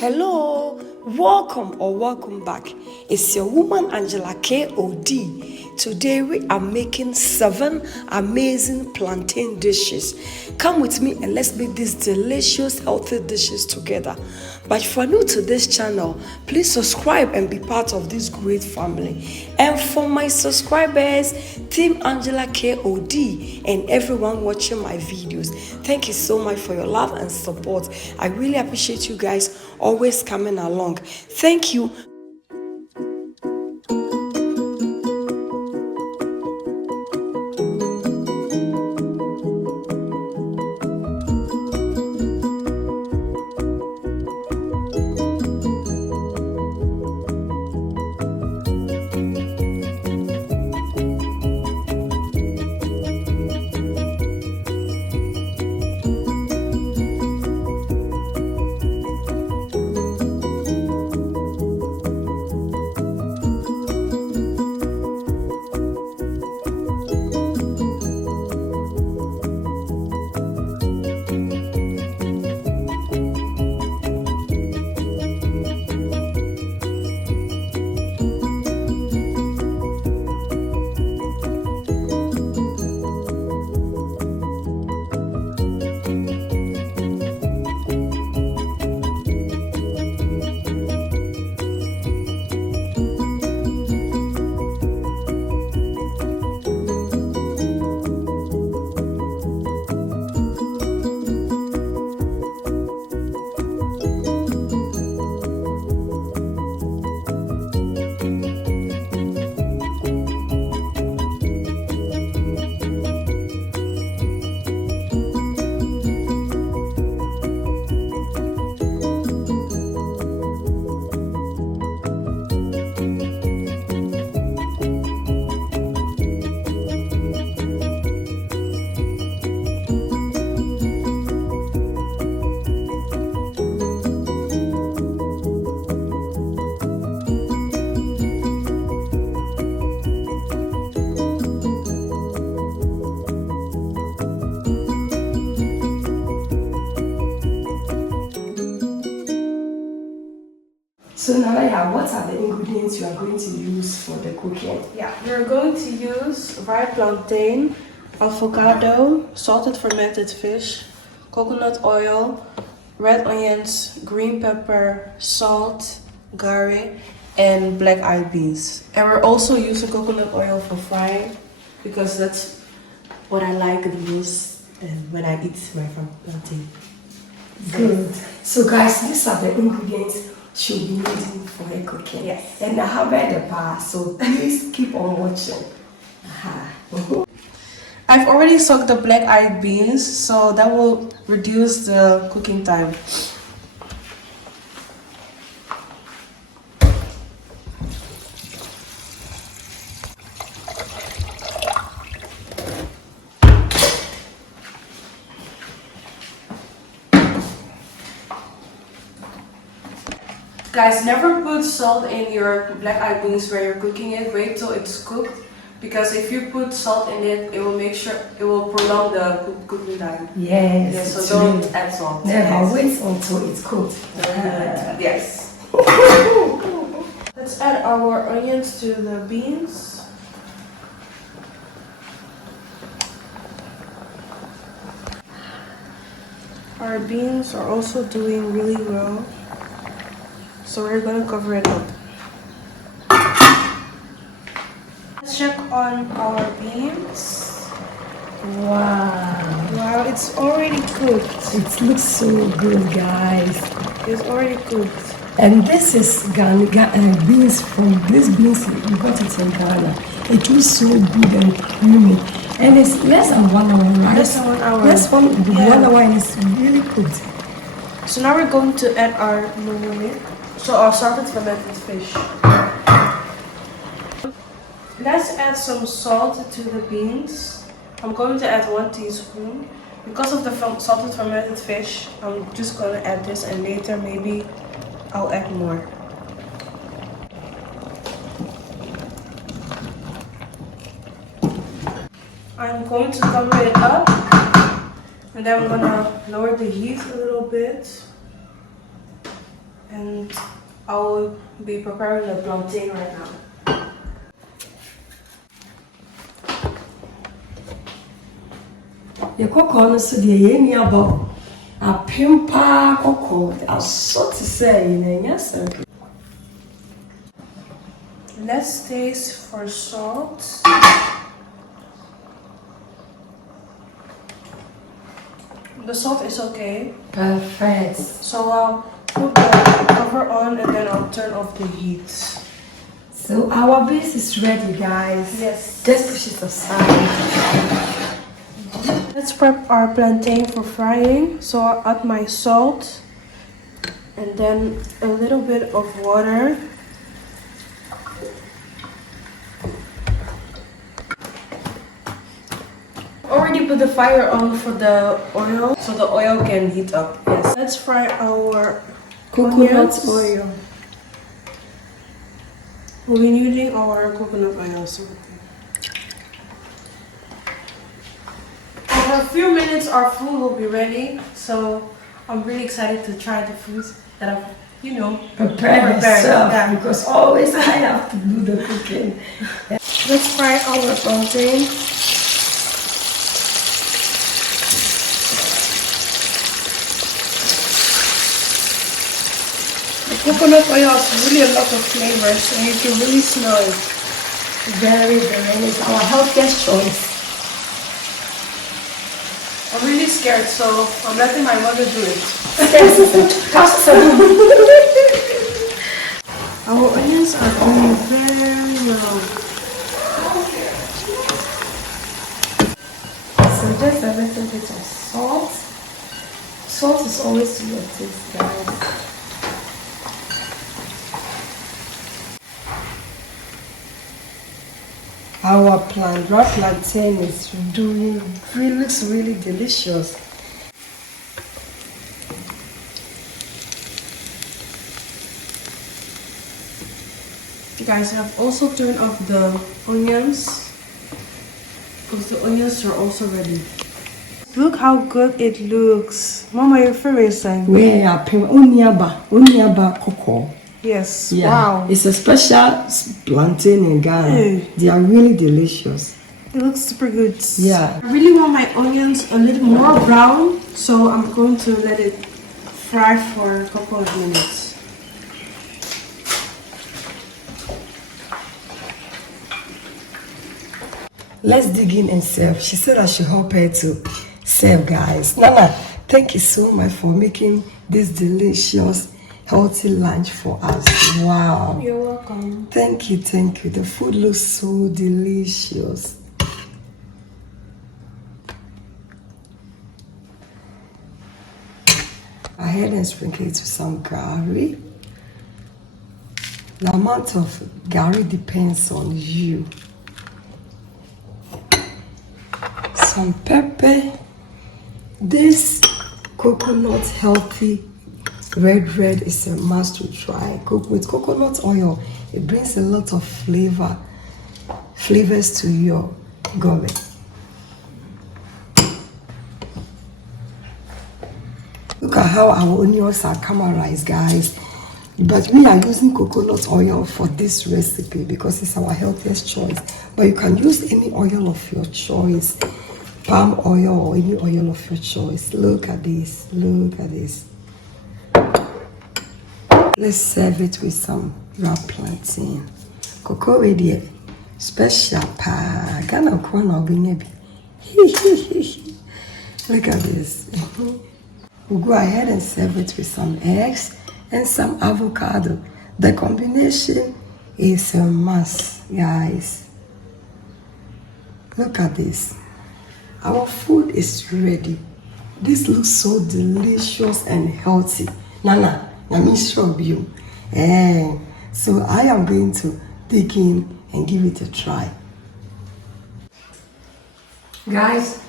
Hello, welcome back. It's your woman Angela KOD. Today we are making 7 amazing plantain dishes. Come with me and let's make these delicious healthy dishes together. But if you are new to this channel, please subscribe and be part of this great family. And for my subscribers, Team Angela KOD and everyone watching my videos, thank you so much for your love and support. I really appreciate you guys always coming along. Thank you. So Nalaya, what are the ingredients you are going to use for the cooking? Yeah, we're going to use ripe plantain, avocado, salted fermented fish, coconut oil, red onions, green pepper, salt, garlic, and black-eyed beans. And we're also using coconut oil for frying because that's what I like the most when I eat my plantain. Good. So guys, these are the ingredients should be needing for the cooking. Yes. And I have read the bar, so please keep on watching. I've already soaked the black-eyed beans, so that will reduce the cooking time. Guys, never put salt in your black-eyed beans when you're cooking it. Wait till it's cooked, because if you put salt in it, it will prolong the cooking time. Yes. Yeah, so don't add salt. Never wait until it's cooked. Yes. Let's add our onions to the beans. Our beans are also doing really well, so we're going to cover it up. Let's check on our beans. Wow, it's already cooked. It looks so good, guys. It's already cooked. And this is beans from this beans we got it in Ghana. It looks so good and creamy. And it's less than 1 hour, right? Less than 1 hour. Less than 1 hour, and it's really good. So now we're going to add our nunguli. So our salted fermented fish. Let's add some salt to the beans. I'm going to add 1 teaspoon. Because of the salted fermented fish, I'm just going to add this, and later maybe I'll add more. I'm going to cover it up, and then I'm going to lower the heat a little bit. And I will be preparing the plantain right now. Your cocoa no so the yemi about a pimpa cocoa. I so to say yes. Let's taste for salt. The salt is okay. Perfect. So I'll put the cover on and then I'll turn off the heat. So our base is ready, guys. Yes. Just push it aside. Let's prep our plantain for frying. So I'll add my salt and then a little bit of water. Already put the fire on for the oil so the oil can heat up. Yes. Let's fry our Coconut onions. oil. We'll be using our coconut oil. So in a few minutes our food will be ready. So I'm really excited to try the foods that I've, Prepare yourself, Yeah. because always I have to do the cooking. Let's fry our plantain. Coconut oil has really a lot of flavors and you can really smell it. Very it's our healthiest choice. I'm really scared, so I'm letting my mother do it. Our onions are doing very well. So just a little bit of salt. Salt is always to your taste, guys. Our plantain is looks really delicious. Guys, I've also turned off the onions because the onions are also ready. Look how good it looks. Mama, your favorite sign? We are oniaba cocoa. Yes. Yeah. Wow. It's a special plantain in Ghana. Hey. They are really delicious. It looks super good. Yeah. I really want my onions a little more brown, so I'm going to let it fry for a couple of minutes. Let's dig in and serve. She said I should help her to serve, guys. Nana, thank you so much for making this delicious, healthy lunch for us. Wow. You're welcome. Thank you. The food looks so delicious. I had and sprinkle it with some garri. The amount of garri depends on you. Some pepper. This coconut healthy red is a must to try. Cook with coconut oil. It brings a lot of flavors to your gobe. Look at how our onions are caramelized, guys. But we are using coconut oil for this recipe because it's our healthiest choice. But you can use any oil of your choice. Palm oil or any oil of your choice. Look at this. Let's serve it with some wrapped plantain. Cocoa ready. Special pa. Ghana corner be. Look at this. We'll go ahead and serve it with some eggs and some avocado. The combination is a must, guys. Look at this. Our food is ready. This looks so delicious and healthy. Nana, I'm sure of you. So I am going to dig in and give it a try. Guys,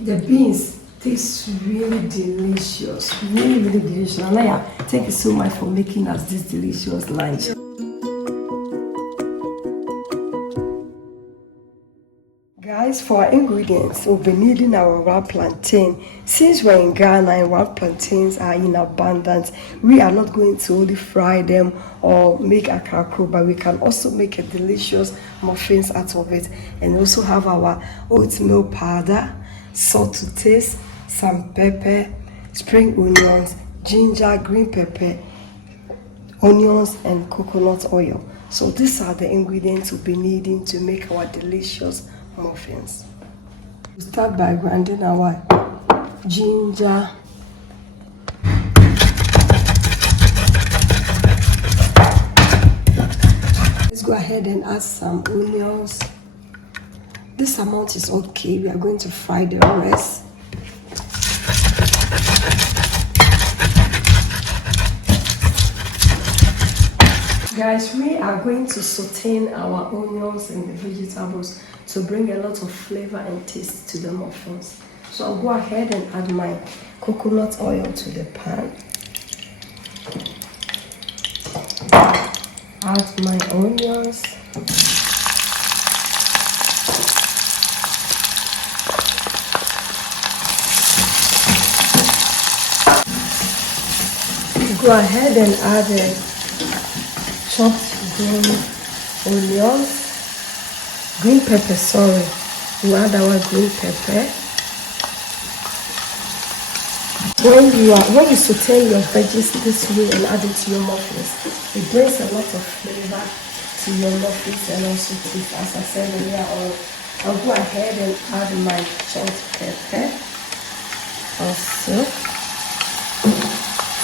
the beans taste really delicious. Really delicious. Nana, thank you so much for making us this delicious lunch. Guys, Guys, for our ingredients, we'll be needing our ripe plantain. Since we're in Ghana and ripe plantains are in abundance, we are not going to only fry them or make a kakro, but we can also make a delicious muffins out of it. And we also have our oatmeal powder, salt to taste, some pepper, spring onions, ginger, green pepper, onions, and coconut oil. So these are the ingredients we'll be needing to make our delicious muffins. We start by grinding our ginger, let's go ahead and add some onions. This amount is okay. We are going to fry the rest. Guys, we are going to saute our onions and the vegetables to bring a lot of flavor and taste to the muffins. So I'll go ahead and add my coconut oil to the pan. Add my onions. Go ahead and add chopped green onions, green pepper, sorry. You add our green pepper. When you saute your veggies this way and add it to your muffins, it brings a lot of flavor to your muffins and also taste. As I said earlier on, I'll go ahead and add my chopped pepper also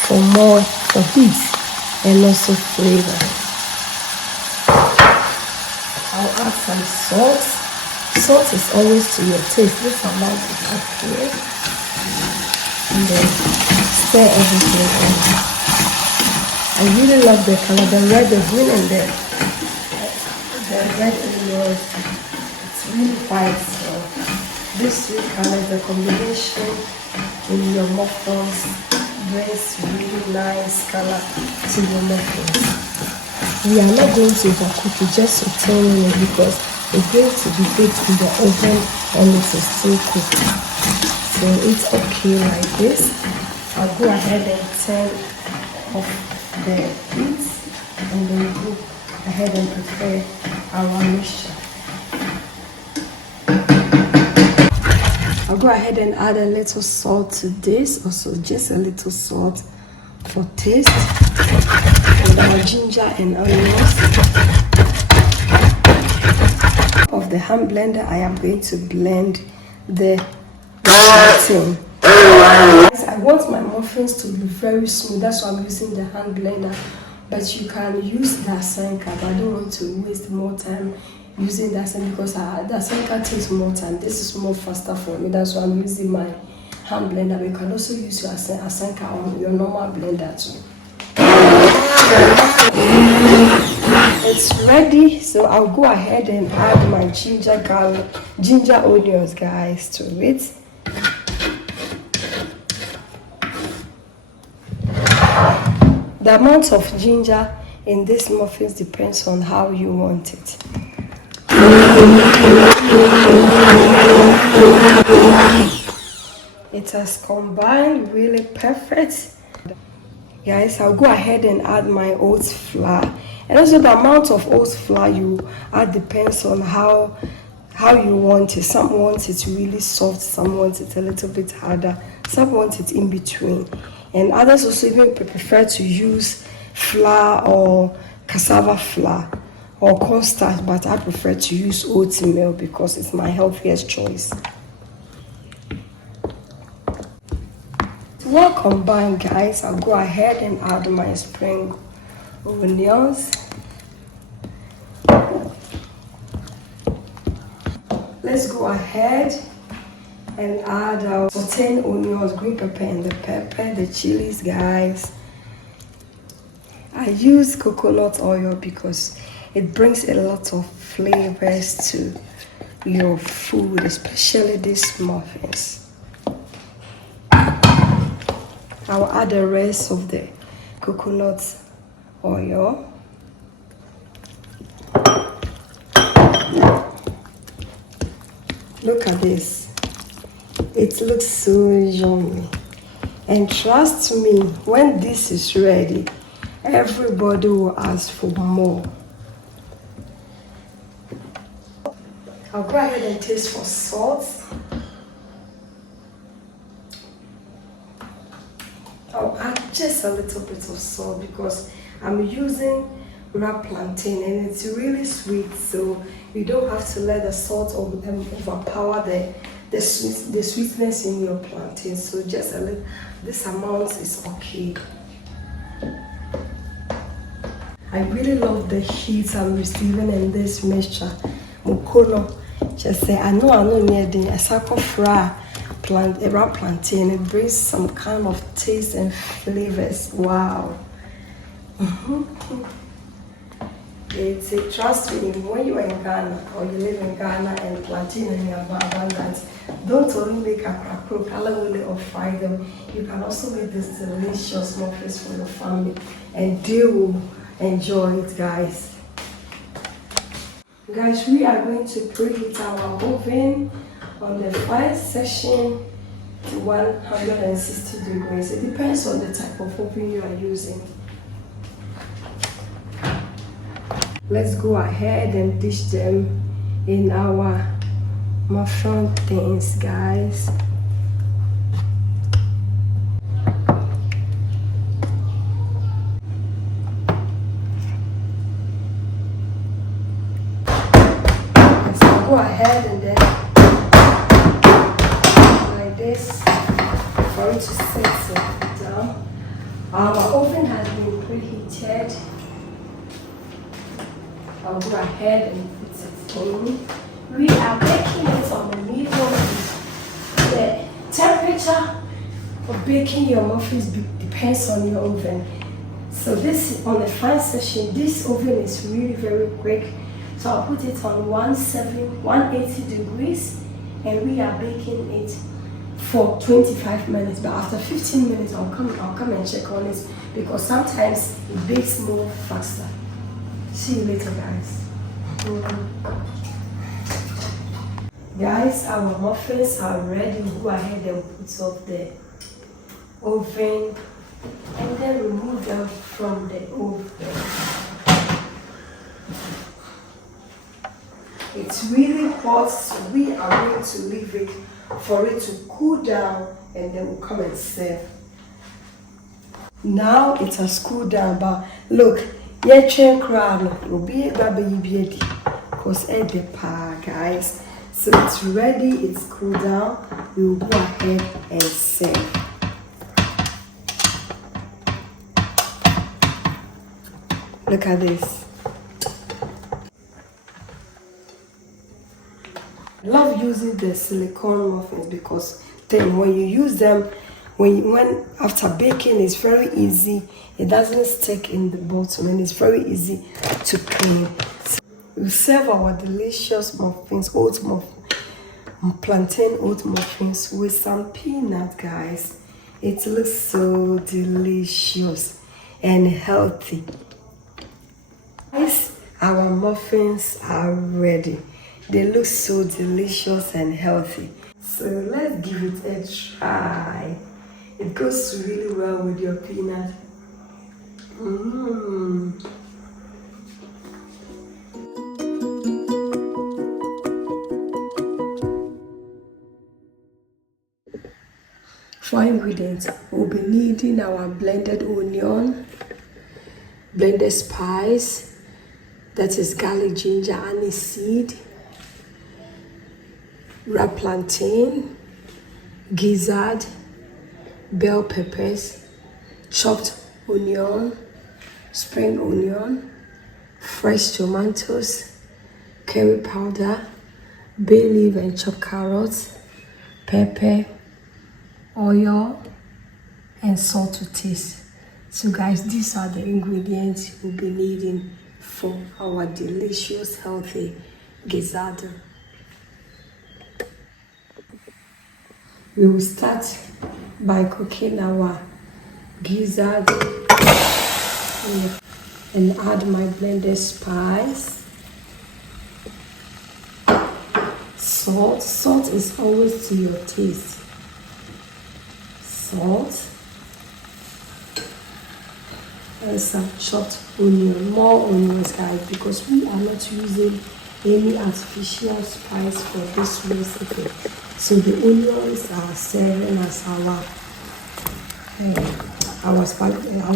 for more heat and also flavor. I'll add some salt. Salt is always to your taste. This amount is okay. And then stir everything in. I really love the color, the red, the green, and the red onions. It's really white. So these three colors, the combination in your muffins brings really nice color to your muffins. We are not going to overcook it, just sauteing it because it's going to be baked in the oven and it is still cooked. So it's okay like this. I'll go ahead and turn off the heat and then go ahead and prepare our mixture. I'll go ahead and add a little salt to this, also just a little salt for taste. And our ginger and onions. Of the hand blender, I am going to blend the plantain. I want my muffins to be very smooth, that's why I'm using the hand blender. But you can use the asanka, but I don't want to waste more time using the asanka because the asanka takes more time. This is more faster for me, that's why I'm using my hand blender. But you can also use your asanka on your normal blender too. It's ready, so I'll go ahead and add my ginger onions, guys, to it. The amount of ginger in this muffins depends on how you want it. It has combined really perfect. Guys, I'll go ahead and add my oats flour. And also the amount of oats flour you add depends on how you want it. Some want it really soft, some want it a little bit harder, some want it in between. And others also even prefer to use flour or cassava flour or cornstarch, but I prefer to use oatmeal because it's my healthiest choice. Well combined, guys, I'll go ahead and add my spring onions. Let's go ahead and add our sauteed onions, green pepper, and the pepper, the chilies, guys. I use coconut oil because it brings a lot of flavors to your food, especially these muffins. I'll add the rest of the coconut oil. Look at this. It looks so yummy. And trust me, when this is ready, everybody will ask for more. I'll go ahead and taste for salt. I'll add just a little bit of salt because I'm using wrapped plantain and it's really sweet, so you don't have to let the salt overpower the sweetness in your plantain. So just a little, this amount is okay. I really love the heat I'm receiving in this mixture. Mukono, just say I know near the circle fry wrapped plantain. It brings some kind of taste and flavors. Wow. Trust me, when you are in Ghana or you live in Ghana and plantain and you are abundant, don't only make a Kelewele or fry them. You can also make this delicious muffins for your family and they will enjoy it, guys. Guys, we are going to preheat our oven on the first section to 160 degrees. It depends on the type of oven you are using. Let's go ahead and dish them in our muffin things, guys. Let's go ahead and then like this for it to settle down. Our oven has been preheated. I'll go ahead and put it in. We are baking it on the medium heat. The temperature for baking your muffins depends on your oven. So this, on the first session, this oven is really very quick. So I'll put it on 180 degrees and we are baking it for 25 minutes. But after 15 minutes, I'll come and check on it because sometimes it bakes more faster. See you later, guys. Guys, our muffins are ready. Go ahead and put off the oven and then remove them from the oven. It's really hot, so we are going to leave it for it to cool down and then we'll come and serve. Now it has cooled down, but look, will be a baby because the pa, guys. So it's ready, it's cooled down. We will go ahead and serve. Look at this. I love using the silicone muffins because then when you use them, when after baking, it's very easy. It doesn't stick in the bottom and it's very easy to clean. So we serve our delicious muffins, plantain oat muffins with some peanut, guys. It looks so delicious and healthy. Guys, our muffins are ready. They look so delicious and healthy. So let's give it a try. It goes really well with your peanut. For ingredients, we'll be needing our blended onion, blended spice, that is garlic, ginger, aniseed, wrapped plantain, gizzard, bell peppers, chopped onion, spring onion, fresh tomatoes, curry powder, bay leaf and chopped carrots, pepper, oil, and salt to taste. So guys, these are the ingredients we'll be needing for our delicious, healthy Gizdodo. We will start by cooking our gizzard and add my blended spice, salt, salt. Salt is always to your taste. Salt. And some chopped onion, more onions guys, because we are not using any artificial spice for this recipe. So the onions are serving as our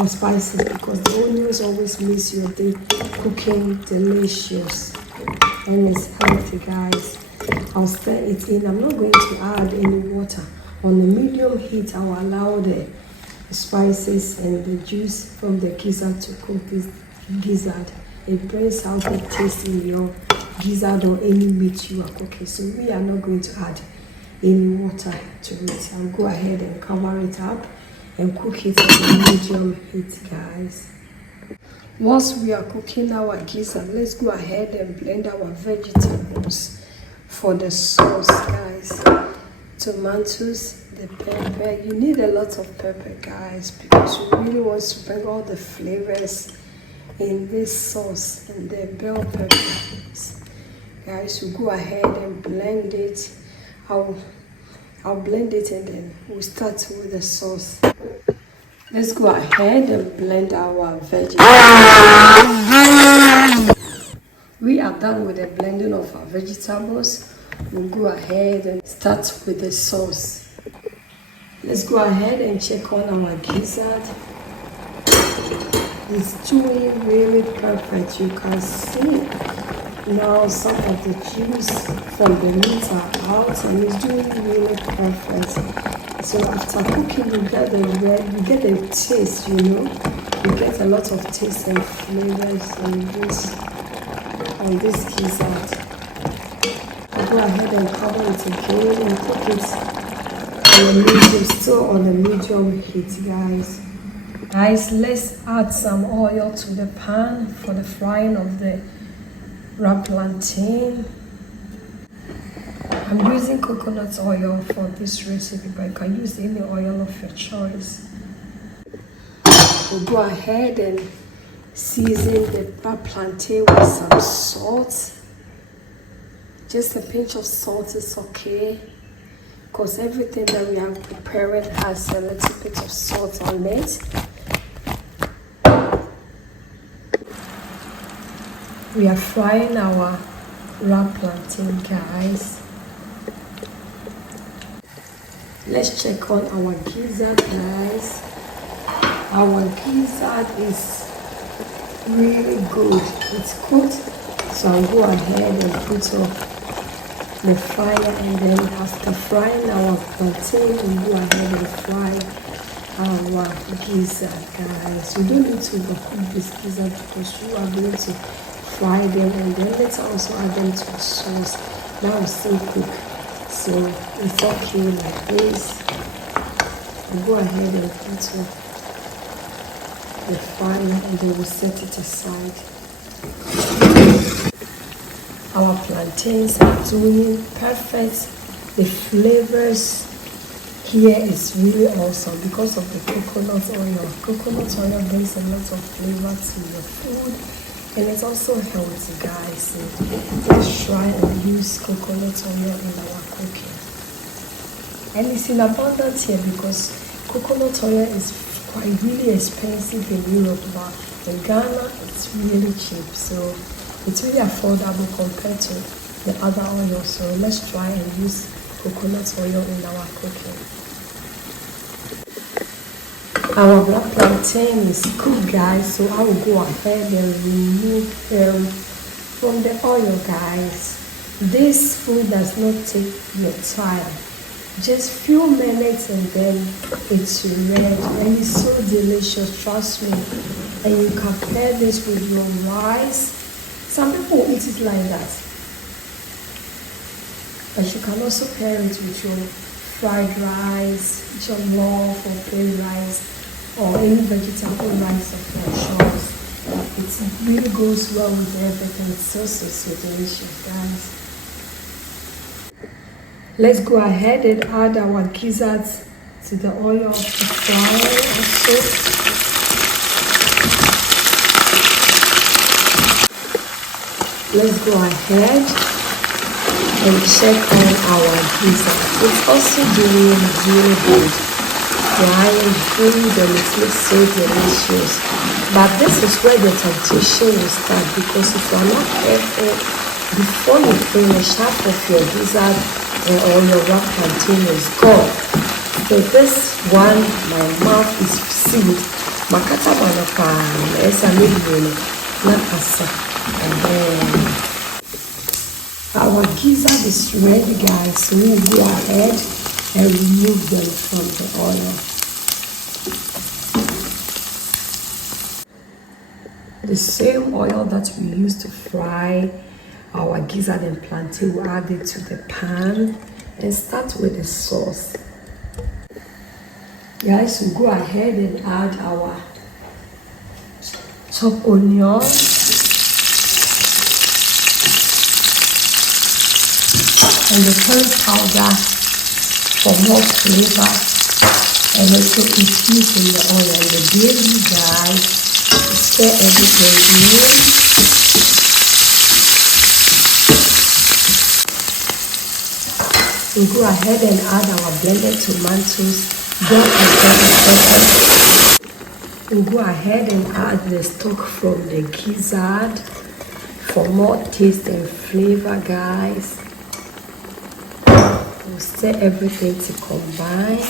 spices, because the onions always makes your cooking delicious and it's healthy guys. I'll stir it in. I'm not going to add any water. On the medium heat, I'll allow the spices and the juice from the gizzard to cook this gizzard. It brings out the taste in your gizzard or any meat you are cooking. So we are not going to add any water to it. I'll go ahead and cover it up and cook it at the medium heat guys. Once we are cooking our gizzard, let's go ahead and blend our vegetables for the sauce guys. Tomatoes, the pepper. You need a lot of pepper guys, because you really want to bring all the flavors in this sauce, and the bell peppers guys. You go ahead and blend it. I'll blend it and then we'll start with the sauce. Let's go ahead and blend our vegetables. We are done with the blending of our vegetables. We'll go ahead and start with the sauce. Let's go ahead and check on our gizzard. It's doing really perfect. You can see now some of the juice from the meat are out, and it's doing really perfect. So after cooking, you get the taste, you know. You get a lot of taste and flavors on this gizzard. I'll go ahead and cover it again and cook it on the medium, still on the medium heat guys. Guys, let's add some oil to the pan for the frying of the wrapped plantain. I'm using coconut oil for this recipe, but you can use any oil of your choice. We'll go ahead and season the wrapped plantain with some salt. Just a pinch of salt is okay, because everything that we have prepared has a little bit of salt on it. We are frying our wrapped plantain guys. Let's check on our gizzard guys. Our gizzard is really good. It's cooked, so I'll go ahead and put off the fryer, and then after frying our plantain, we'll go ahead and fry our gizzard guys. You don't need to overcook this gizzard, because you are going to fry them and then let's also add them to the sauce. Now it's still cook, so it's okay like this. We'll go ahead and put the fire, and then we'll set it aside. Our plantains are doing perfect. The flavors here is really awesome because of the coconut oil. Coconut oil brings a lot of flavor to your food, and it's also healthy guys. So let's try and use coconut oil in our cooking. And it's in abundance here because coconut oil is quite really expensive in Europe, but in Ghana it's really cheap. So it's really affordable compared to the other oils. So let's try and use coconut oil in our cooking. Our black plantain is cooked guys, so I will go ahead and remove them from the oil guys. This food does not take your time. Just few minutes and then it's ready, and it's so delicious, trust me. And you can pair this with your rice. Some people eat it like that, but you can also pair it with your fried rice, jollof or plain rice, or any vegetable rice of your choice. It really goes well with everything. It's so delicious guys. Let's go ahead and add our gizzards to the oil of the fryer also. Let's go ahead and check on our gizzard. It's also doing really good. Frying food and it looks so delicious. But this is where the temptation will start, because if you are not careful, before you finish, half of your gizzard or your wrap plantain is gone. So this one, my mouth is sealed. Makata manapa, esa million, nakasa. Our gizzard is ready, guys. So we'll go ahead and remove them from the oil. The same oil that we used to fry our gizzard and plantain, we'll add it to the pan and start with the sauce. Guys, we'll go ahead and add our chopped onion, and the curry powder for more flavor, and also infuse in the oil. And the baby, guys, stir everything in. We'll go ahead and add our blended tomatoes, black pepper. We'll go ahead and add the stock from the gizzard for more taste and flavor, guys. We'll stir everything to combine.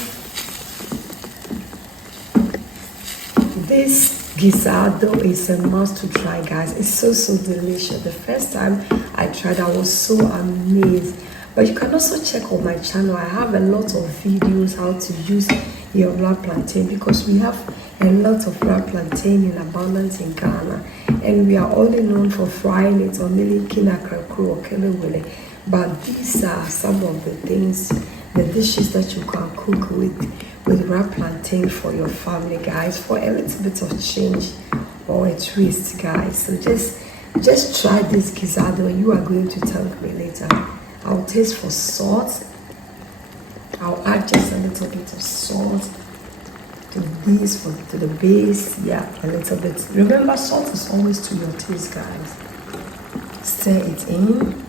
This Gizdodo is a must to try, guys. It's so delicious. The first time I tried, I was so amazed. But you can also check on my channel. I have a lot of videos how to use your wrap plantain, because we have a lot of wrap plantain in abundance in Ghana, and we are only known for frying it or making akrakro or Kelewele. But these are some of the things, the dishes that you can cook with wrap plantain for your family, guys, for a little bit of change or a twist, guys. So just try this Gizdodo and you are going to thank me later. I'll taste for salt. I'll add just a little bit of salt to the base. Yeah, a little bit. Remember, salt is always to your taste, guys. Stir it in.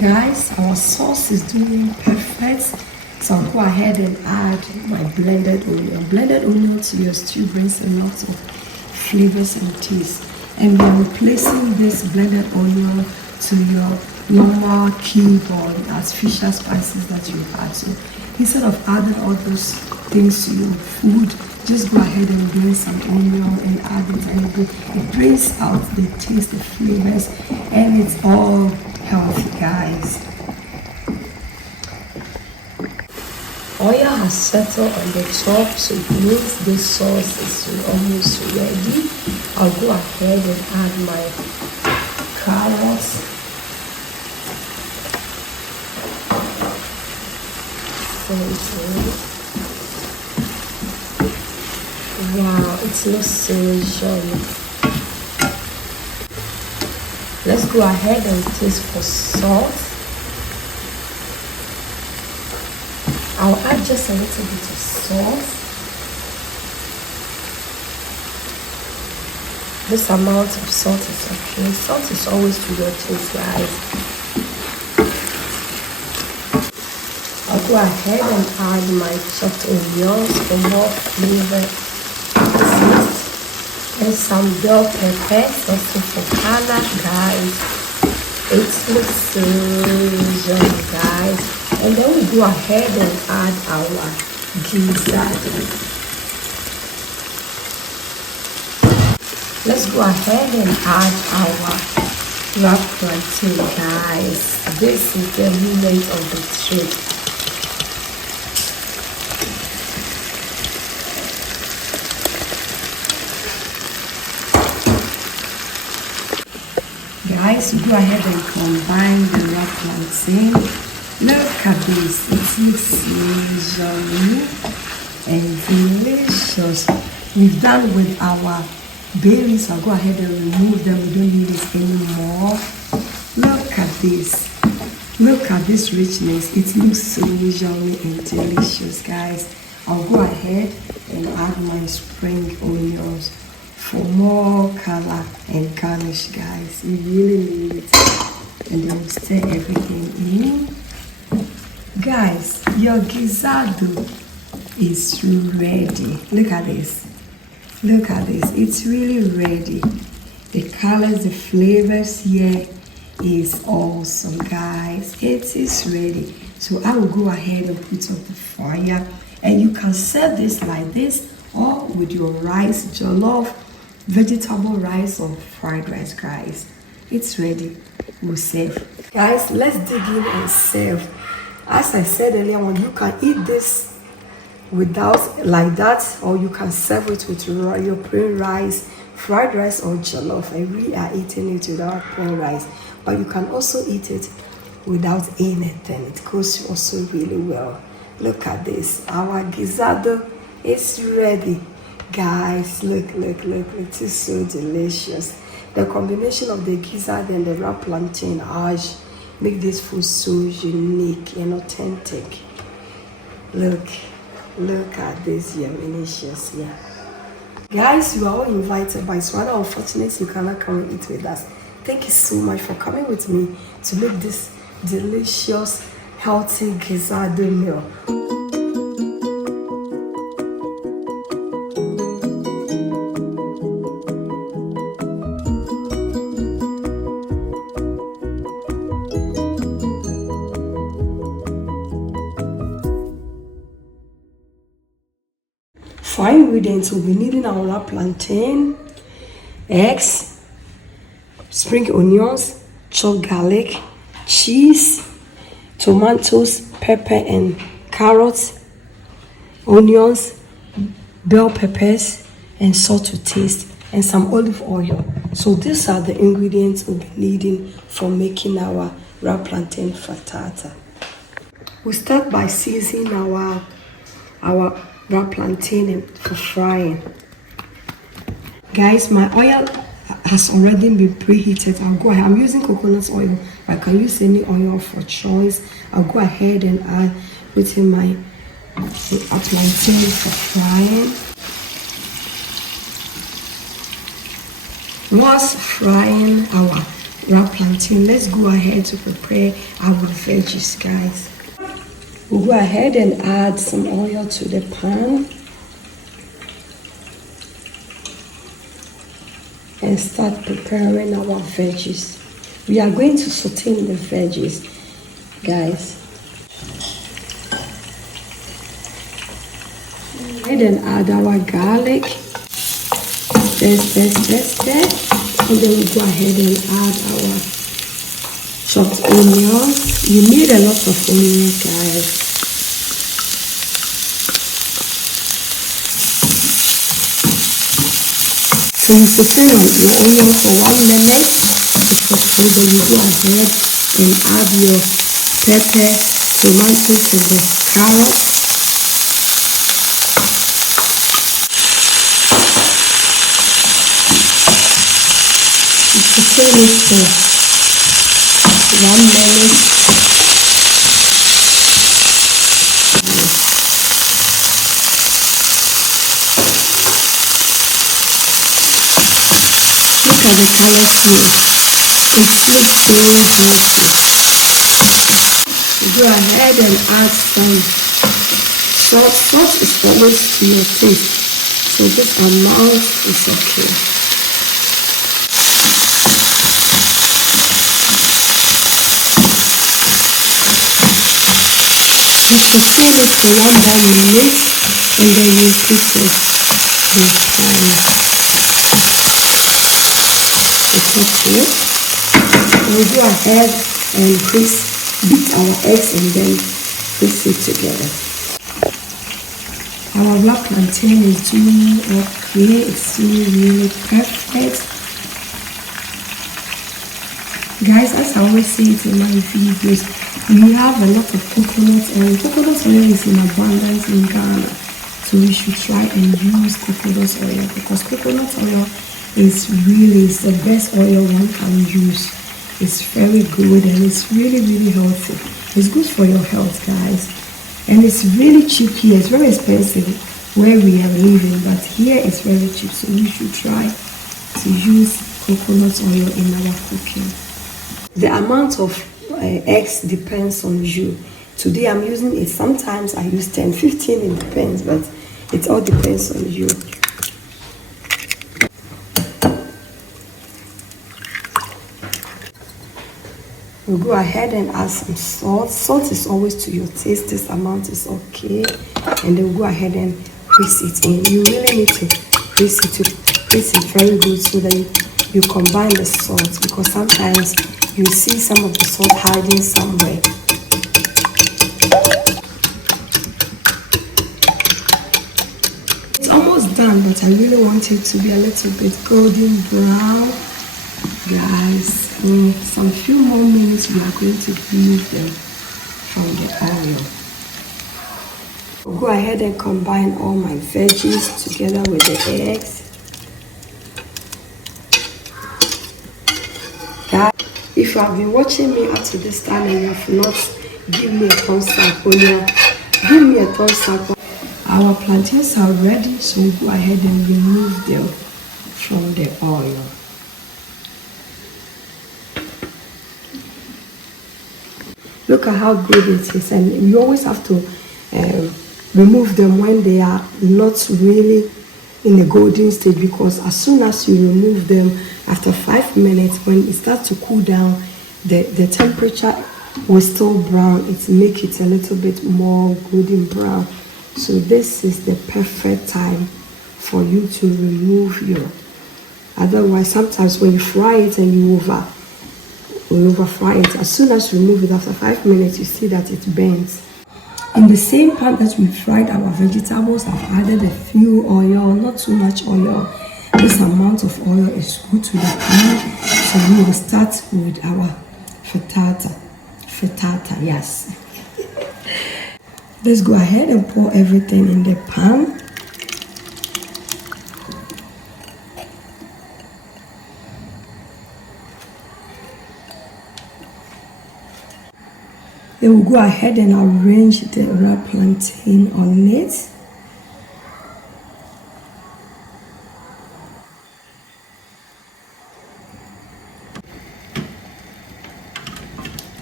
Guys, our sauce is doing perfect. So I'll go ahead and add my blended onion. Blended onion to your stew brings a lot of flavors and taste. And we are replacing this blended onion to your normal cube or artificial spices that you add. So instead of adding all those things to your food, just go ahead and blend some onion and add it, and it brings out the taste, the flavors, and it's all healthy, guys. Oil has settled on the top, so it means this sauce is almost ready. I'll go ahead and add my carrots. Wow, it looks so yummy. Let's go ahead and taste for salt. I'll add just a little bit of salt. This amount of salt is okay. Salt is always to your taste, guys. I'll go ahead and add my chopped onions for more flavor and some bell pepper also for color, guys. It looks so yummy, guys. And then we go ahead and add our gizzard. Let's go ahead and add our wrap plantain, guys. This is the moment of the trick. Guys, go ahead and combine the wrap plantain. Look at this, it looks so yummy and delicious. We've done with our berries. I'll go ahead and remove them. We don't need it anymore. Look at this. Look at this richness. It looks so yummy and delicious, guys. I'll go ahead and add my spring onions for more color and garnish, guys. We really need it. and then we stir everything in. Guys, your Gizdodo is ready. Look at this. Look at this. It's really ready. The colors, the flavors here is awesome, guys. It is ready. So I will go ahead and put up the fire, and you can serve this like this or with your rice, jollof, vegetable rice or fried rice, guys. It's ready. We'll serve. Guys, let's dig in and serve. As I said earlier on, you can eat this without like that, or you can serve it with your plain rice, fried rice or jollof. And we are eating it without plain rice, but you can also eat it without anything. It goes also really well. Look at this. Our Gizdodo is ready. Guys, look. It is so delicious. The combination of the Gizdodo and the wrapped plantain make this food so unique and authentic. Look at this yumminicious here. Guys, you are all invited, but it's rather unfortunate you cannot come and eat with us. Thank you so much for coming with me to make this delicious, healthy Gizdodo meal. For ingredients, we'll be needing our plantain, eggs, spring onions, chopped garlic, cheese, tomatoes, pepper and carrots, onions, bell peppers, and salt to taste, and some olive oil. So these are the ingredients we'll be needing for making our wrapped plantain frittata. We start by seasoning our wrapped plantain for frying. Guys, my oil has already been preheated. I'll go ahead. I'm using coconut oil. I can use any oil for choice. I'll go ahead and add within my plantain for frying. Whilst frying our wrapped plantain, let's go ahead to prepare our veggies, guys. We'll go ahead and add some oil to the pan and start preparing our veggies. We are going to saute the veggies, guys. Go ahead and add our garlic. Stir. And then we go ahead and add our chopped onions. You need a lot of onions, guys. So you saute your onions for 1 minute. And then you go ahead and add your pepper, tomatoes, and the carrots. You saute it for 1 minute. Look at the colors here. It looks so beautiful. Go ahead and add some salt. Salt is always to your taste, so this amount is okay. You saute it for 1 more minute, and then you put the top here. We'll go ahead and beat our eggs and then whisk it together. Our wrapped plantain is doing okay. It's doing really perfect. Guys, as I always say it in my videos, we have a lot of coconut, and coconut oil is in abundance in Ghana. So we should try and use coconut oil, because coconut oil is the best oil one can use. It's very good and it's really healthy. It's good for your health, guys. And it's really cheap here. It's very expensive where we are living, but here it's very cheap. So we should try to use coconut oil in our cooking. The amount of eggs depends on you. Today I'm using it. Sometimes I use 10, 15, it depends, but it all depends on you. We'll go ahead and add some salt. Salt is always to your taste. This amount is okay. And then we'll go ahead and press it in. You really need to press it very good so that you combine the salt, because sometimes you see some of the salt hiding somewhere. It's almost done, but I really want it to be a little bit golden brown. Guys, in some few more minutes we are going to remove them from the oil. I'll go ahead and combine all my veggies together with the eggs. Guys, if you have been watching me up to this time and you have not given me a thumbs up, give me a thumbs up. Our plantains are ready, so we'll go ahead and remove them from the oil. Look at how good it is, and you always have to remove them when they are not really in the golden stage, because as soon as you remove them after 5 minutes, when it starts to cool down, the temperature will still brown. It make it a little bit more golden brown. So this is the perfect time for you to remove your. Otherwise, sometimes when you fry it and you over fry it, as soon as you remove it after 5 minutes, you see that it burns. In the same pan that we fried our vegetables, I've added a few oil, not too much oil. This amount of oil is good to the pan. So we will start with our frittata, yes. Let's go ahead and pour everything in the pan. Then we'll go ahead and arrange the ripe plantain on it.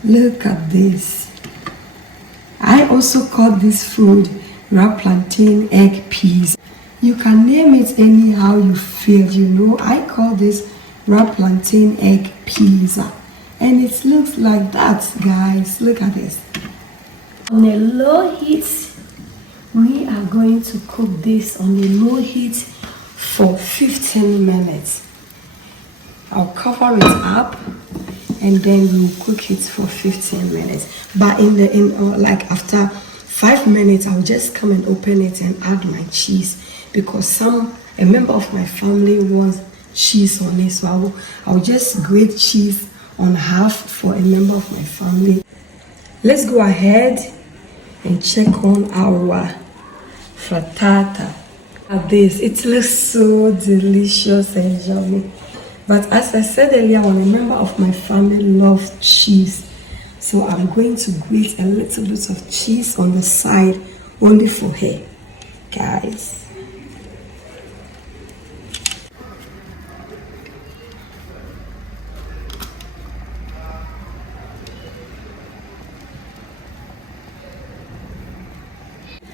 Look at this. I also call this food ripe plantain egg peas. You can name it anyhow you feel, you know. I call this ripe plantain egg peas. And it looks like that, guys. Look at this. On a low heat, we are going to cook this on a low heat for 15 minutes. I'll cover it up and then we'll cook it for 15 minutes. But like after 5 minutes, I'll just come and open it and add my cheese, because a member of my family wants cheese on it. So I'll just grate cheese on half for a member of my family. Let's go ahead and check on our frittata. At this, it looks so delicious and yummy. But as I said earlier, a member of my family loves cheese, so I'm going to grate a little bit of cheese on the side only for her, guys.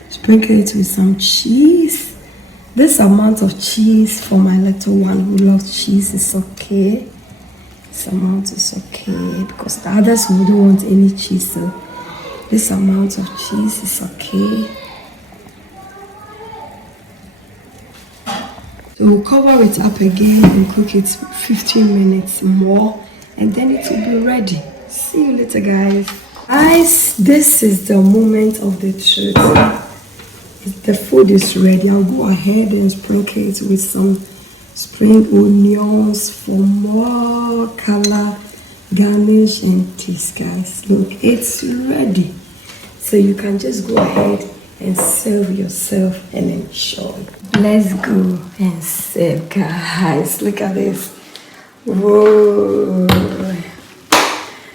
Sprinkle it with some cheese. This amount of cheese for my little one who loves cheese is okay. This amount is okay because the others wouldn't want any cheese, so this amount of cheese is okay. So we'll cover it up again and cook it 15 minutes more, and then it will be ready. See you later, guys. Guys, this is the moment of the truth. The food is ready. I'll go ahead and sprinkle it with some spring onions for more color, garnish, and taste, guys. Look, it's ready. So you can just go ahead and serve yourself and enjoy. Let's go and serve, guys. Look at this. Whoa.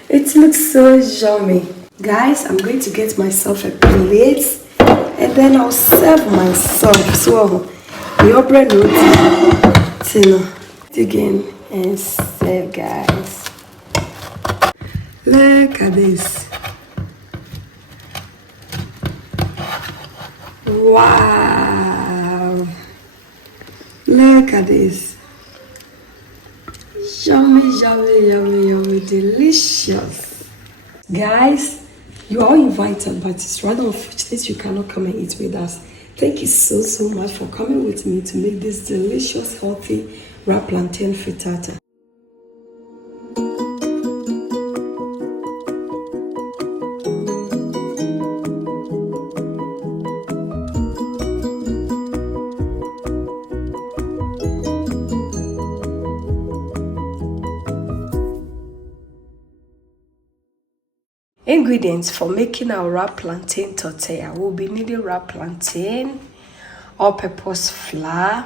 It looks so yummy. Guys, I'm going to get myself a plate and then I'll serve myself. So, your bread roti, again and serve, guys. Look at this. Wow. Look at this. Yummy, yummy, yummy, yummy, delicious. Guys, you are all invited, but it's rather unfortunate you cannot come and eat with us. Thank you so much for coming with me to make this delicious, healthy wrapped plantain frittata. Ingredients for making our wrapped plantain tortilla. We'll be needing wrapped plantain, all-purpose flour,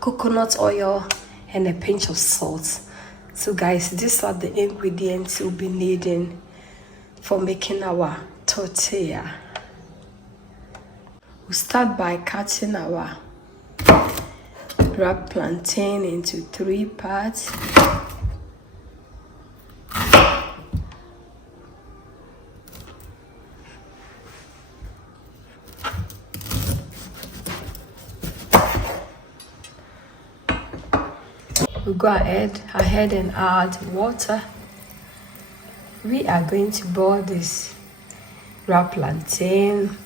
coconut oil, and a pinch of salt. So guys, these are the ingredients we'll be needing for making our tortilla. We'll start by cutting our wrapped plantain into 3 parts. We'll go ahead and add water. We are going to boil this wrapped plantain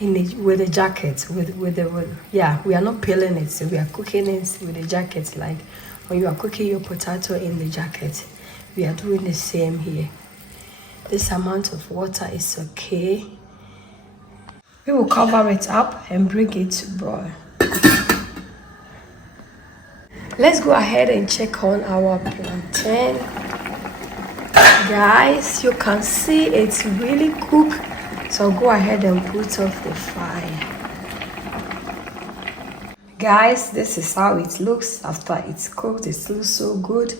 with a jacket. We are not peeling it, so we are cooking it with a jacket. Like when you are cooking your potato in the jacket, we are doing the same here. This amount of water is okay. We will cover it up and bring it to boil. Let's go ahead and check on our plantain. Guys, you can see it's really cooked, so go ahead and put off the fire. Guys, this is how it looks after it's cooked. It looks so good.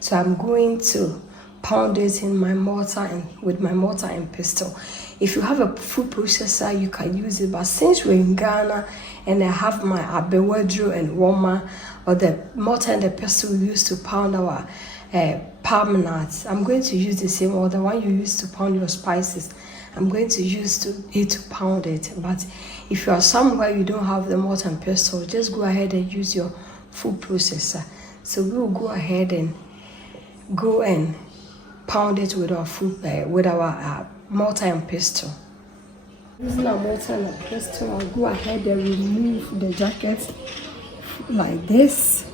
So I'm going to pound it in my mortar and with my mortar and pestle. If you have a food processor, you can use it, but since we're in Ghana and I have my abewedro and warmer, or the mortar and the pestle we use to pound our palm nuts, I'm going to use the same, or the one you use to pound your spices, I'm going to use it to pound it. But if you are somewhere you don't have the mortar and pestle, just go ahead and use your food processor. So we will go ahead and pound it with our mortar and pestle. Using our mortar and pestle, I'll go ahead and remove the jacket like this.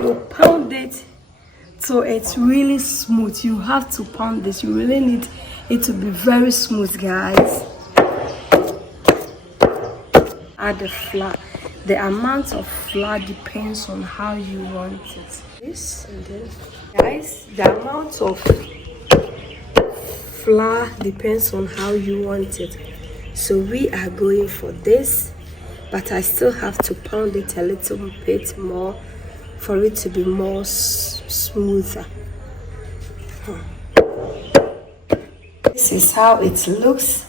You pound it so it's really smooth. You have to pound this. You really need it to be very smooth, guys. Add the flour. The amount of flour depends on how you want it. This and then, guys, the amount of flour depends on how you want it. So we are going for this, but I still have to pound it a little bit more for it to be more smoother. This is how it looks.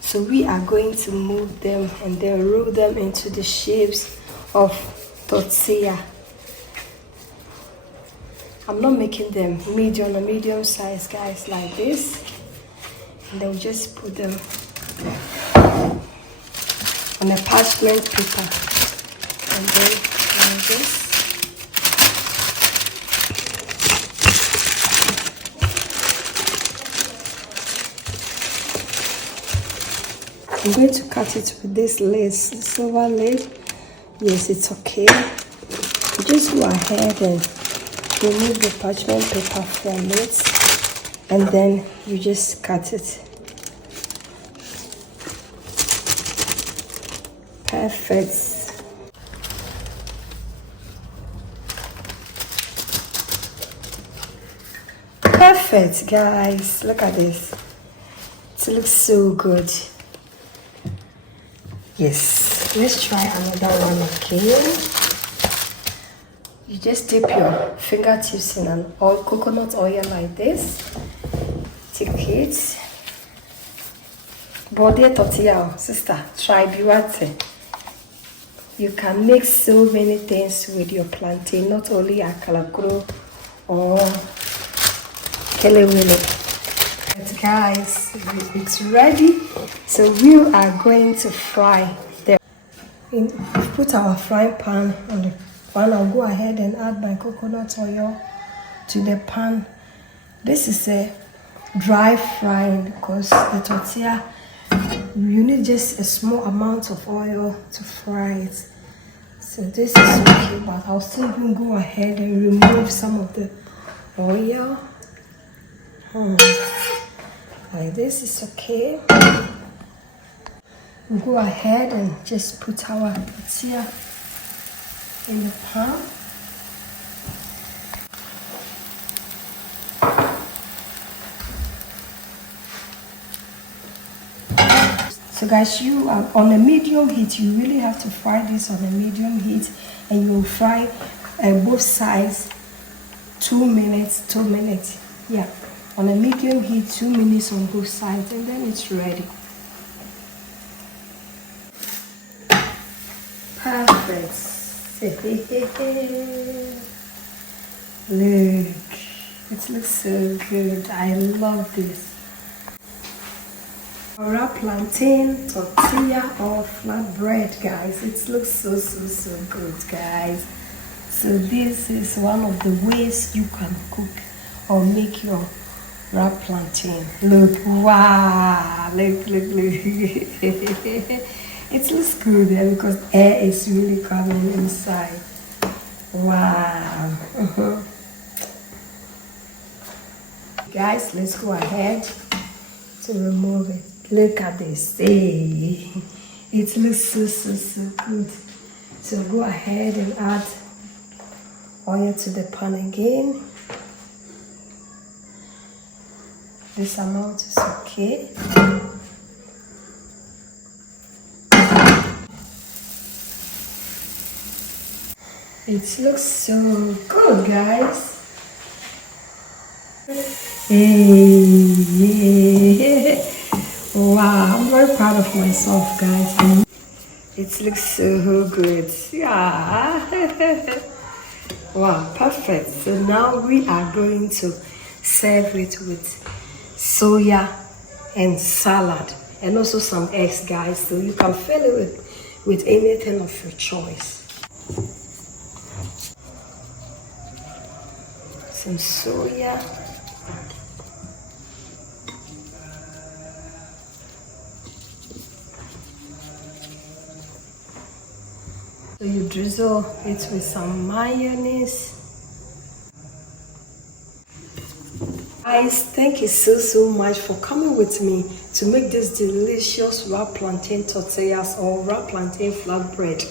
So we are going to move them and then roll them into the shapes of tortilla. I'm not making them medium size, guys, like this. And then we just put them on a parchment paper. And then like this. I'm going to cut it with this lid, silver lid. Yes, it's okay. You just go ahead and remove the parchment paper from it, and then you just cut it. Perfect. Perfect, guys. Look at this. It looks so good. Yes, let's try another one again. You just dip your fingertips in an coconut oil like this. Take it Body tortilla, sister, try biwate. You can make so many things with your plantain, not only akalakro or kelewele. But guys, it's ready. So we are going to fry them. Put our frying pan on the pan. I'll go ahead and add my coconut oil to the pan. This is a dry frying because the tortilla, you need just a small amount of oil to fry it. So this is okay, but I'll still even go ahead and remove some of the oil. Like this is okay. We'll go ahead and just put our tortilla in the pan. So guys, you are on a medium heat. You really have to fry this on a medium heat, and you will fry both sides 2 minutes, 2 minutes. Yeah, on a medium heat, 2 minutes on both sides, and then it's ready. Perfect. Look, it looks so good. I love this. Our plantain tortilla or flatbread, guys. It looks so good, guys. So this is one of the ways you can cook or make your wrap plantain. Look, wow, look. It looks good there because air is really coming inside. Wow. Guys, let's go ahead to remove it. Look at this. Hey, it looks so good. So go ahead and add oil to the pan again. This amount is okay. It looks so good, guys. Hey. Wow, I'm very proud of myself, guys. It looks so good. Yeah. Wow, perfect. So now we are going to serve it with soya and salad and also some eggs, guys. So you can fill it with anything of your choice. Some soya. So you drizzle it with some mayonnaise. Guys, thank you so much for coming with me to make this delicious wrap plantain tortillas or wrap plantain flatbread.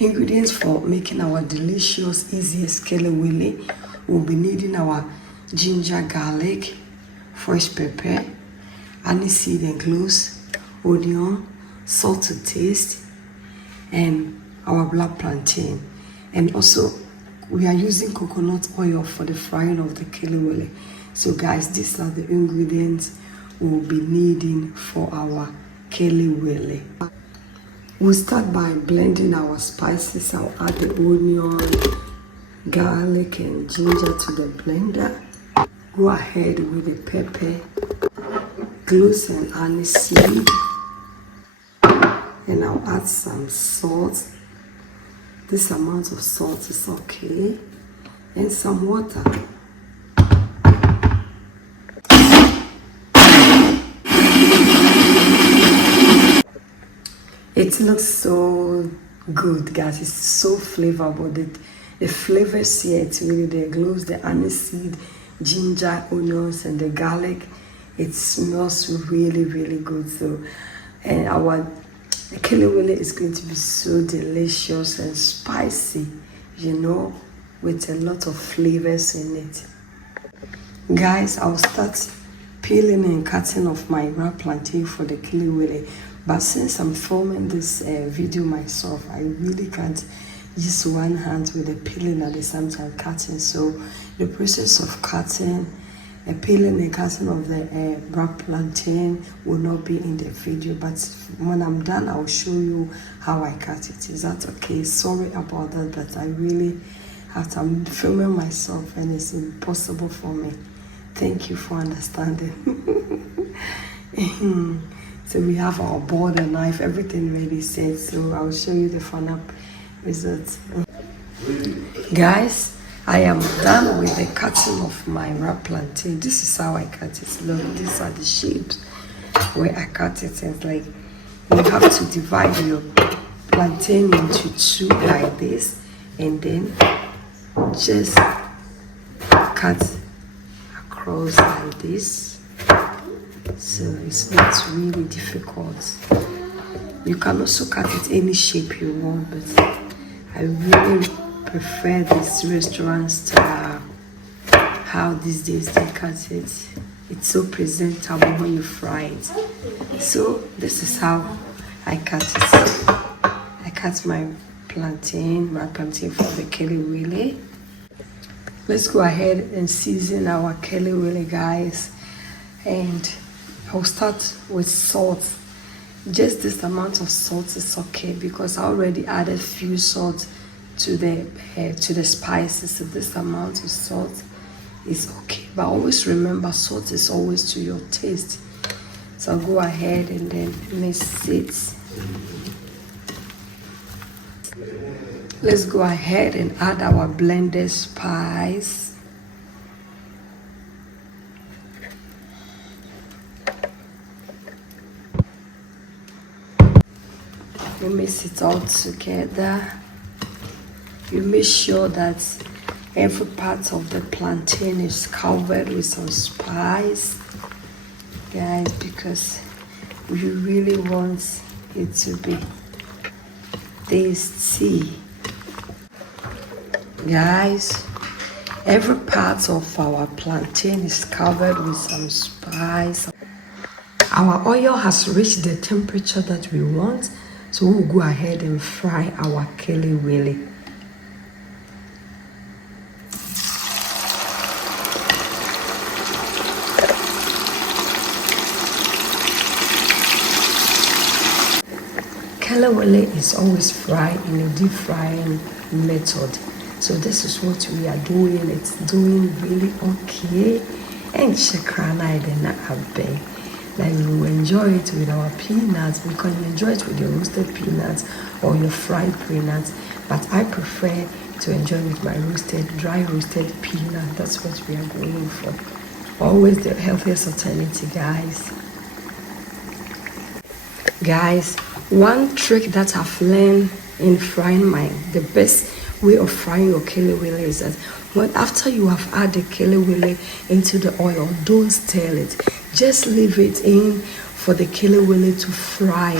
Ingredients for making our delicious, easiest kelewele. We'll be needing our ginger, garlic, fresh pepper, aniseed and cloves, onion, salt to taste, and our black plantain. And also, we are using coconut oil for the frying of the kelewele. So guys, these are the ingredients we'll be needing for our kelewele. We'll start by blending our spices. I'll add the onion, garlic and ginger to the blender. Go ahead with the pepper, cloves and aniseed. And I'll add some salt. This amount of salt is okay. And some water. It looks so good, guys. It's so flavorful. The flavors here, it's really the cloves, the aniseed, ginger, onions, and the garlic. It smells really good. So, and our kelewele is going to be so delicious and spicy. You know, with a lot of flavors in it. Guys, I'll start peeling and cutting off my ripe plantain for the Kelewele. But since I'm filming this video myself, I really can't use one hand with the peeling at the same time cutting. So the process of cutting, peeling and cutting of the ripe plantain will not be in the video. But when I'm done, I'll show you how I cut it. Is that okay? Sorry about that, but I really have to. I'm filming myself and it's impossible for me. Thank you for understanding. So we have our board and knife, everything ready set. So I'll show you the final result. Guys, I am done with the cutting of my ripe plantain. This is how I cut it. Look, these are the shapes where I cut it. And like, you have to divide your plantain into two like this, and then just cut across like this. So it's not really difficult. You can also cut it any shape you want, but I really prefer this restaurant style, how these days they cut it. It's so presentable when you fry it. So this is how I cut it. I cut my plantain for the Kelewele. Let's go ahead and season our Kelewele, guys. And I'll start with salt. Just this amount of salt is okay because I already added few salt to the spices. So this amount of salt is okay. But always remember, salt is always to your taste. So I'll go ahead and then mix it. Let's go ahead and add our blended spice. You mix it all together. You make sure that every part of the plantain is covered with some spice, guys, because you really want it to be tasty. Guys, every part of our plantain is covered with some spice. Our oil has reached the temperature that we want. So we'll go ahead and fry our Kelewele. Kelewele is always fried in a deep frying method. So this is what we are doing. It's doing really okay. And shekrana idena abe. Like we will enjoy it with our peanuts. We can enjoy it with your roasted peanuts or your fried peanuts. But I prefer to enjoy with my dry roasted peanut. That's what we are going for. Always the healthiest alternative, guys. Guys, one trick that I've learned in frying the best way of frying your Kelewele is that after you have added Kelewele into the oil, don't stir it. Just leave it in for the Kelewele to fry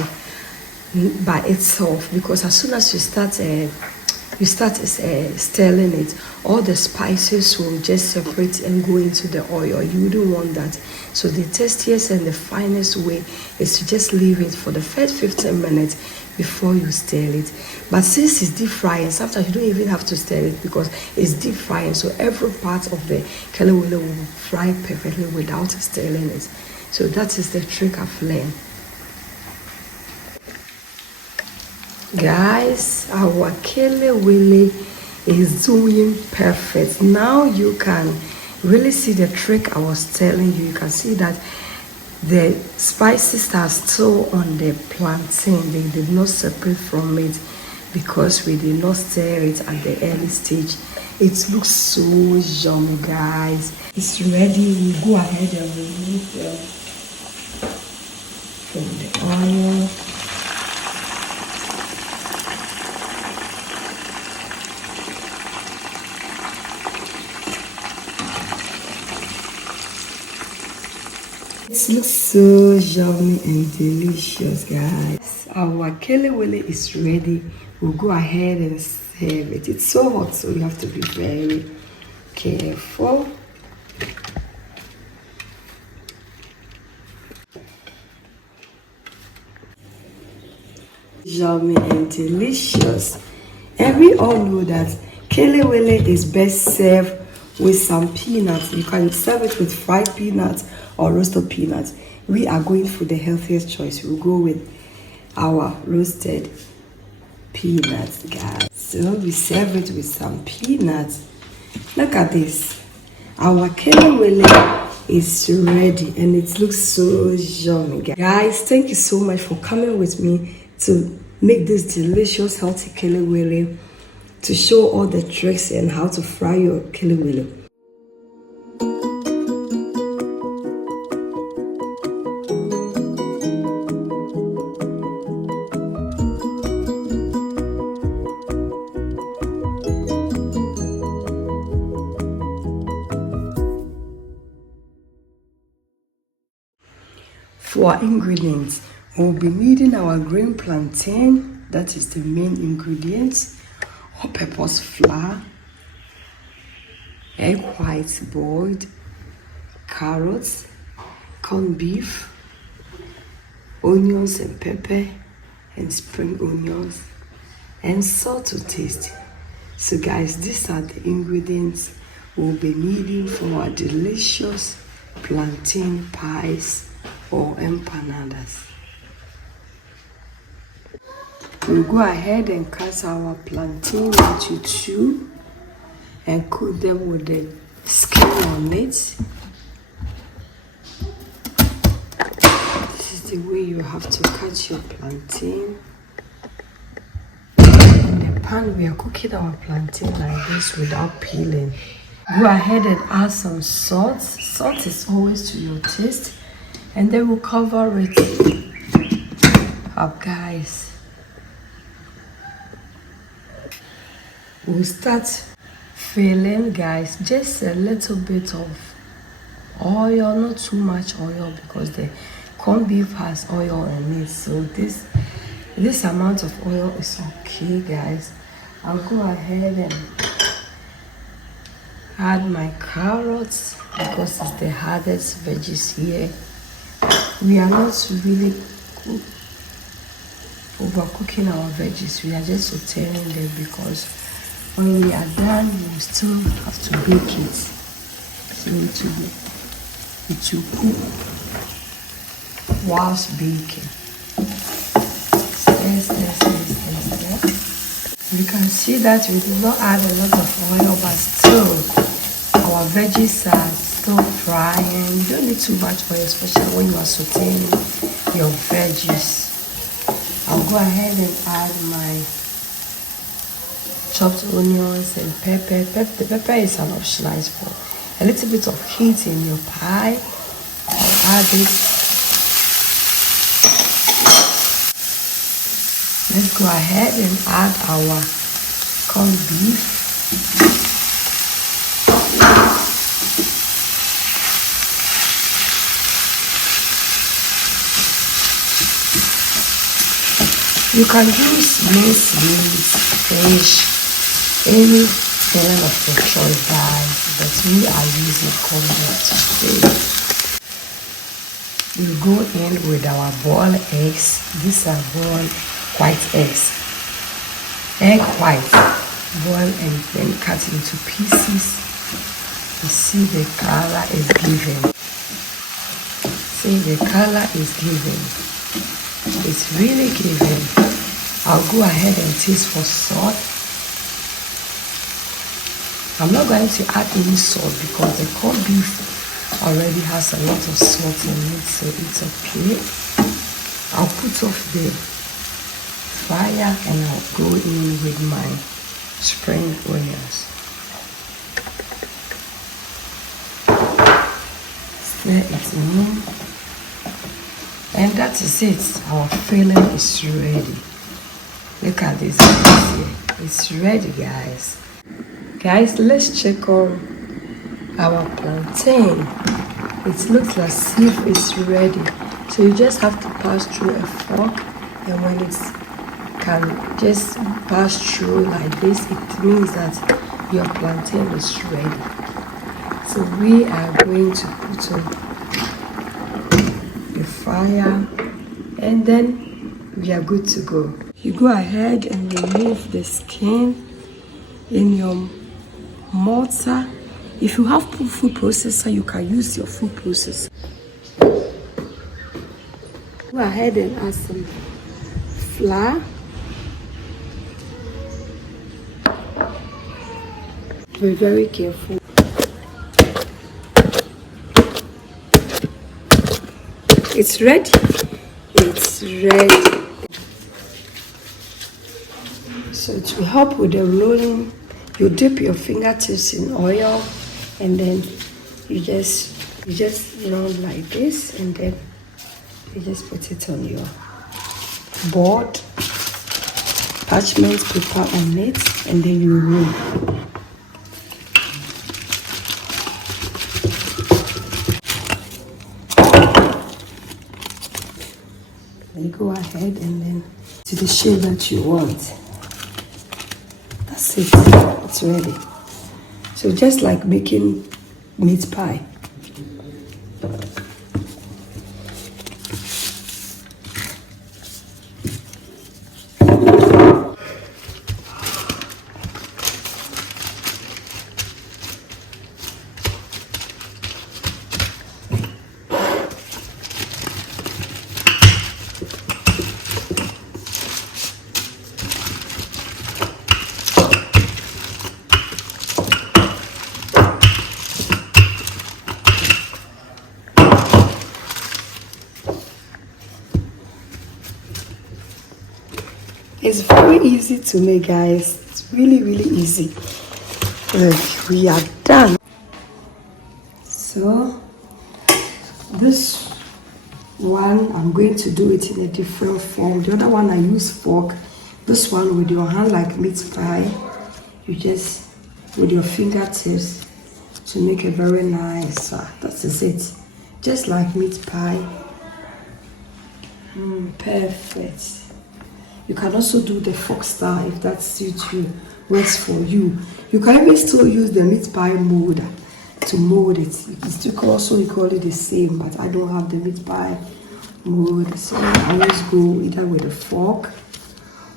by itself, because as soon as you start stirring it, all the spices will just separate and go into the oil. You wouldn't want that. So the tastiest and the finest way is to just leave it for the first 15 minutes before you stir it. But since it's deep frying, sometimes you don't even have to stir it because it's deep frying. So every part of the Kelewele will fry perfectly without stirring it. So that is the trick I've learned. Guys, our Kelewele is doing perfect. Now you can really see the trick I was telling you. You can see that the spices are still on the plantain. They did not separate from it because we did not stir it at the early stage. It looks so yummy, guys. It's ready. We go ahead and remove from the oil. It looks so yummy and delicious, guys. Our Kelewele is ready. We'll go ahead and serve it. It's so hot, so you have to be very careful. Yummy and delicious. And we all know that Kelewele is best served with some peanuts. You can serve it with fried peanuts or roasted peanuts. We are going for the healthiest choice. We'll go with our roasted peanuts, guys. So we serve it with some peanuts. Look at this. Our Kelewele is ready and it looks so yummy, guys. Thank you so much for coming with me to make this delicious healthy Kelewele, to show all the tricks and how to fry your Kelewele. For our ingredients, we'll be needing our green plantain, that is the main ingredients, all-purpose flour, egg whites boiled, carrots, corned beef, onions and pepper, and spring onions, and salt to taste. So guys, these are the ingredients we'll be needing for our delicious plantain pies or empanadas. We'll go ahead and cut our plantain into two and cook them with the skin on it. This is the way you have to cut your plantain. In the pan, we are cooking our plantain like this without peeling. Go ahead and add some salt. Salt is always to your taste. And then we'll cover it up, guys. We'll start filling, guys, just a little bit of oil, not too much oil because the corned beef has oil in it. So this amount of oil is okay, guys. I'll go ahead and add my carrots because it's the hardest veggies here. We are not really overcooking our veggies. We are just sauteing them because when we are done, we still have to bake it. So it will cook whilst baking. Stir. You can see that we did not add a lot of oil, but still our veggies are still frying. You don't need too much oil, especially when you are sauteing your veggies. I'll go ahead and add my chopped onions and pepper. The pepper is an option for a little bit of heat in your pie. I'll add it. Let's go ahead and add our corned beef. You can use minced meat, fish, any filling of your choice, guys, but we are using corned beef today. We'll go in with our boiled eggs. These are boiled white eggs. Egg white, boiled and then cut into pieces. You see the color is given. See the color is given. It's really giving. I'll go ahead and taste for salt. I'm not going to add any salt because the corned beef already has a lot of salt in it, so it's okay. I'll put off the fire and I'll go in with my spring onions. Stir it in. And that is it. Our filling is ready. Look at this here. It's ready, guys. Guys, let's check on our plantain. It looks as if it's ready. So you just have to pass through a fork, and when it's can just pass through like this, it means that your plantain is ready. So we are going to put on the fire and then we are good to go. You go ahead and remove the skin in your mortar. If you have food processor, you can use your food processor. Go ahead and add some flour. Be very careful. It's ready. It's ready. So to help with the rolling, you dip your fingertips in oil and then you just roll like this and then you just put it on your board, parchment paper on it, and then you roll. You go ahead and then to the shape that you want. That's it. It's ready. So just like making meat pie. It's very easy to make, guys. It's really, really easy. We are done. So this one, I'm going to do it in a different form. The other one I use fork. This one with your hand like meat pie. You just, with your fingertips to make it very nice. That is it. Just like meat pie. Perfect. You can also do the fork style if that suits you, works for you. You can even still use the meat pie molder to mold it. You can also call it the same, but I don't have the meat pie mold, so I always go either with a fork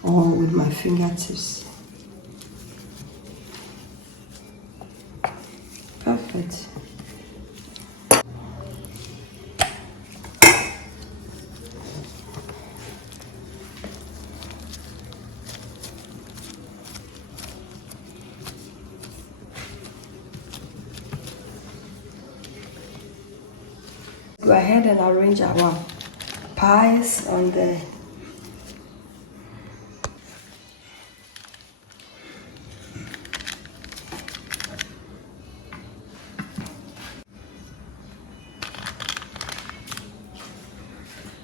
or with my fingertips. Perfect. Go ahead and arrange our pies on the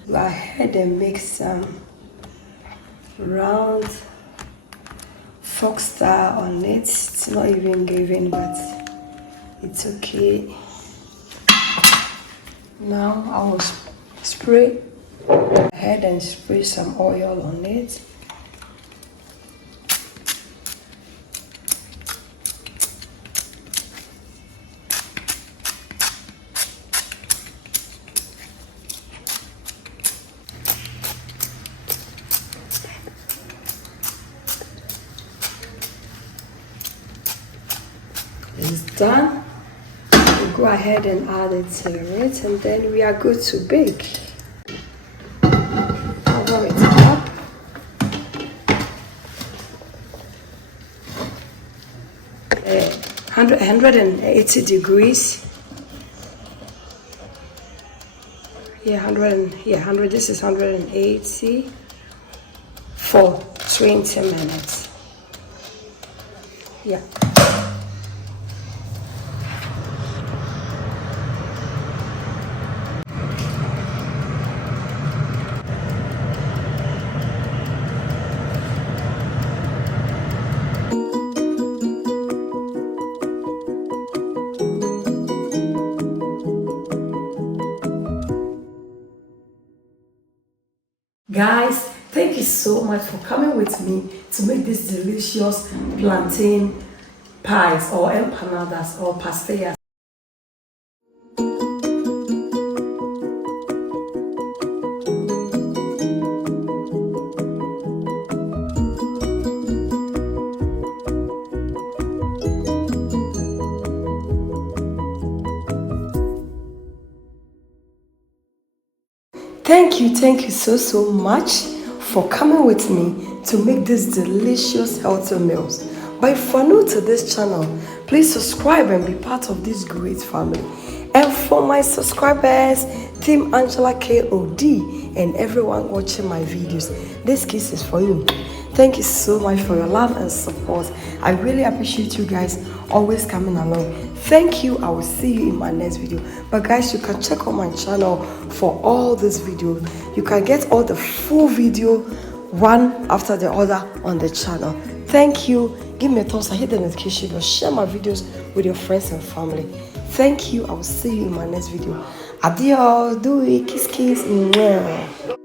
go ahead and make some round fork star on it. It's not even given, but it's okay. Now I will spray ahead and spray some oil on it. It's done. Go ahead and add it to it, and then we are good to bake. Cover it up. Uh, 180 degrees. Yeah, 100. This is 180 for 20 minutes. Yeah. Guys, thank you so much for coming with me to make this delicious plantain pies or empanadas or pastillas. Thank you so much for coming with me to make these delicious healthy meals. But if you're new to this channel, please subscribe and be part of this great family. And for my subscribers, Team Angela KOD, and everyone watching my videos, this kiss is for you. Thank you so much for your love and support. I really appreciate you guys always coming along. Thank you. I will see you in my next video. But guys, you can check out my channel for all these videos. You can get all the full video one after the other on the channel. Thank you. Give me a thumbs up, hit the notification bell, share my videos with your friends and family. Thank you. I will see you in my next video. Adios. Do it. Kiss kiss. Mwah.